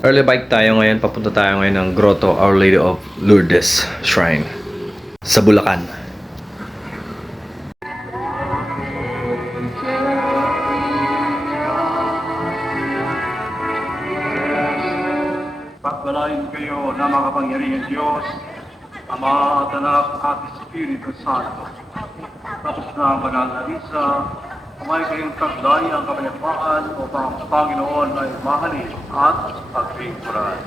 Early bike tayo ngayon. Papunta tayo ngayon ng Grotto Our Lady of Lourdes Shrine sa Bulacan. Pagpalain kayo na makapangyarihan Diyos, Ama at Anak at Espiritu Santo. Tapos na ang pag-aalisa, kumay kayong taglay ang kapayapaan upang ang Panginoon ay mahalin at pagpingkuran.